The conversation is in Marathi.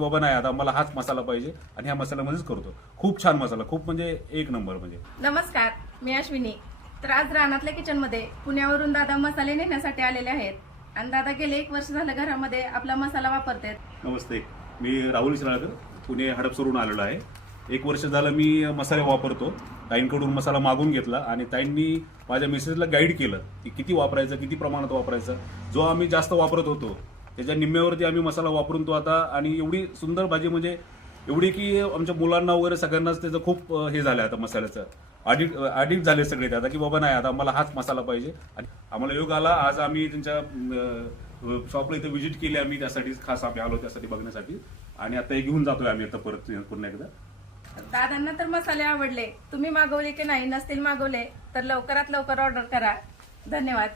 बाबा नाही आता मला हाच मसाला पाहिजे आणि ह्या मसाल्यामध्येच करतो. खूप छान मसाला, खूप म्हणजे एक नंबर. म्हणजे नमस्कार, मी अश्विनी. तर आज रानातल्या किचन मध्ये पुण्यावरून दादा मसाले नेण्यासाठी आलेले आहेत आणि दादा गेले 1 वर्ष झालं घरामध्ये आपला मसाला वापरतात. नमस्ते, मी राहुल शिराळकर, पुणे हडपसरहून आलेलो आहे. 1 वर्ष झालं मी मसाले वापरतो. ताईंकडून मसाला मागून घेतला आणि ताईंनी माझ्या मिसेसला गाईड केलं की किती वापरायचं, किती प्रमाणात वापरायचं. जो आम्ही जास्त वापरत होतो त्याच्या निम्म्यावरती आम्ही मसाला वापरून तो आता, आणि एवढी सुंदर भाजी म्हणजे एवढी की आमच्या मुलांना वगैरे सगळ्यांनाच त्याचं खूप हे झालं आता मसाल्याचं आडिट झाले सगळे आता की बाबा नाही आता मला हाच मसाला पाहिजे. आणि आम्हाला योग आला, आज आम्ही त्यांच्या शॉपला इथे व्हिजिट केली आम्ही, त्यासाठी खास आम्ही आलो त्यासाठी बघण्यासाठी. आणि आता हे घेऊन जातोय आम्ही आता परत पुन्हा एकदा. दादांना तर मसाले आवडले. तुम्ही मागवले की नाही, नसतील मागवले तर लवकरात लवकर ऑर्डर करा. धन्यवाद.